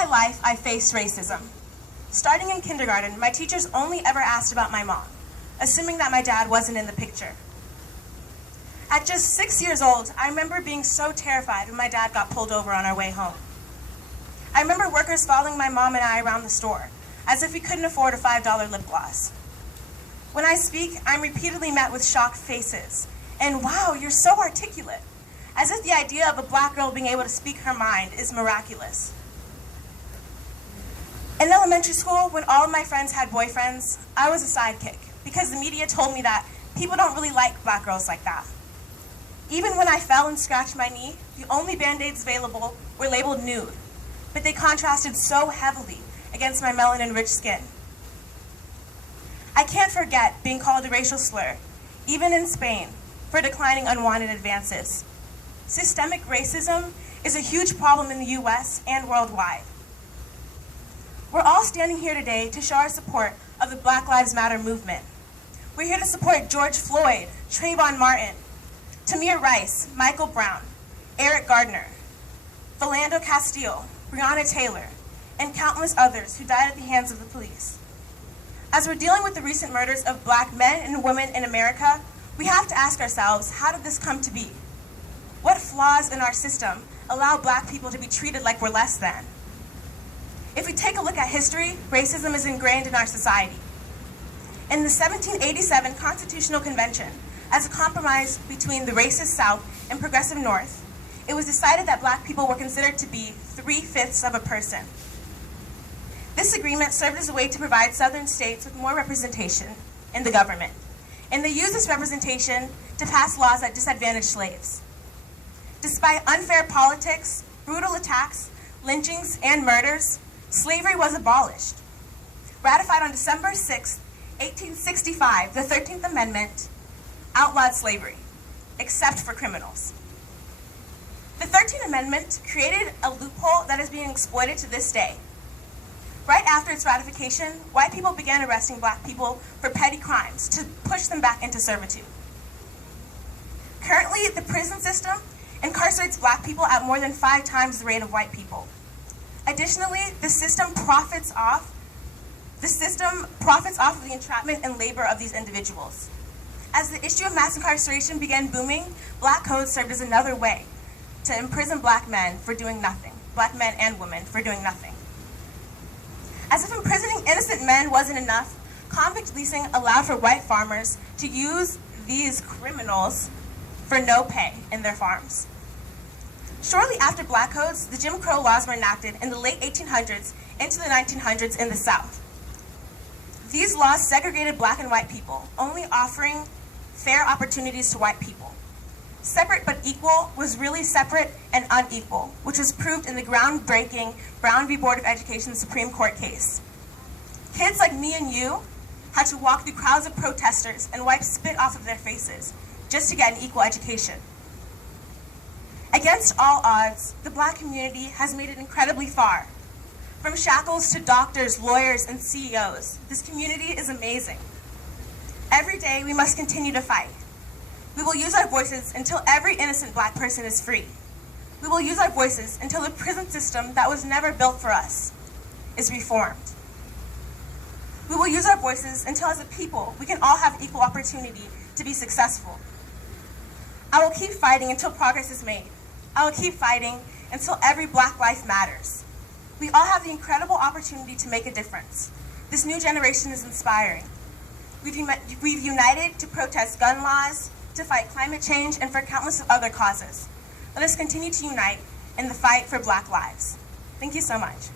my life, I faced racism. Starting in kindergarten, my teachers only ever asked about my mom, assuming that my dad wasn't in the picture. At just 6 years old, I remember being so terrified when my dad got pulled over on our way home. I remember workers following my mom and I around the store, as if we couldn't afford a $5 lip gloss. When I speak, I'm repeatedly met with shocked faces, and wow, you're so articulate, as if the idea of a black girl being able to speak her mind is miraculous. In elementary school, when all of my friends had boyfriends, I was a sidekick, because the media told me that people don't really like black girls like that. Even when I fell and scratched my knee, the only Band-Aids available were labeled nude, but they contrasted so heavily against my melanin-rich skin. I can't forget being called a racial slur, even in Spain, for declining unwanted advances. Systemic racism is a huge problem in the US and worldwide. We're all standing here today to show our support of the Black Lives Matter movement. We're here to support George Floyd, Trayvon Martin, Tamir Rice, Michael Brown, Eric Gardner, Philando Castile, Breonna Taylor, and countless others who died at the hands of the police. As we're dealing with the recent murders of black men and women in America, we have to ask ourselves, how did this come to be? What flaws in our system allow black people to be treated like we're less than? If we take a look at history, racism is ingrained in our society. In the 1787 Constitutional Convention, as a compromise between the racist South and progressive North, it was decided that black people were considered to be 3/5 of a person. This agreement served as a way to provide Southern states with more representation in the government, and they used this representation to pass laws that disadvantaged slaves. Despite unfair politics, brutal attacks, lynchings, and murders, slavery was abolished. Ratified on December 6, 1865, the 13th Amendment outlawed slavery, except for criminals. The 13th Amendment created a loophole that is being exploited to this day. Right after its ratification, white people began arresting black people for petty crimes to push them back into servitude. Currently, the prison system incarcerates black people at more than 5 times the rate of white people. Additionally, the system profits off of the entrapment and labor of these individuals. As the issue of mass incarceration began booming, black codes served as another way to imprison black men for doing nothing, black men and women for doing nothing. As if imprisoning innocent men wasn't enough, convict leasing allowed for white farmers to use these criminals for no pay in their farms. Shortly after black codes, the Jim Crow laws were enacted in the late 1800s into the 1900s in the South. These laws segregated black and white people, only offering fair opportunities to white people. Separate but equal was really separate and unequal, which was proved in the groundbreaking Brown v. Board of Education Supreme Court case. Kids like me and you had to walk through crowds of protesters and wipe spit off of their faces just to get an equal education. Against all odds, the black community has made it incredibly far. From shackles to doctors, lawyers, and CEOs, this community is amazing. Every day, we must continue to fight. We will use our voices until every innocent black person is free. We will use our voices until the prison system that was never built for us is reformed. We will use our voices until as a people, we can all have equal opportunity to be successful. I will keep fighting until progress is made. I will keep fighting until every black life matters. We all have the incredible opportunity to make a difference. This new generation is inspiring. We've united to protest gun laws, to fight climate change, and for countless other causes. Let us continue to unite in the fight for black lives. Thank you so much.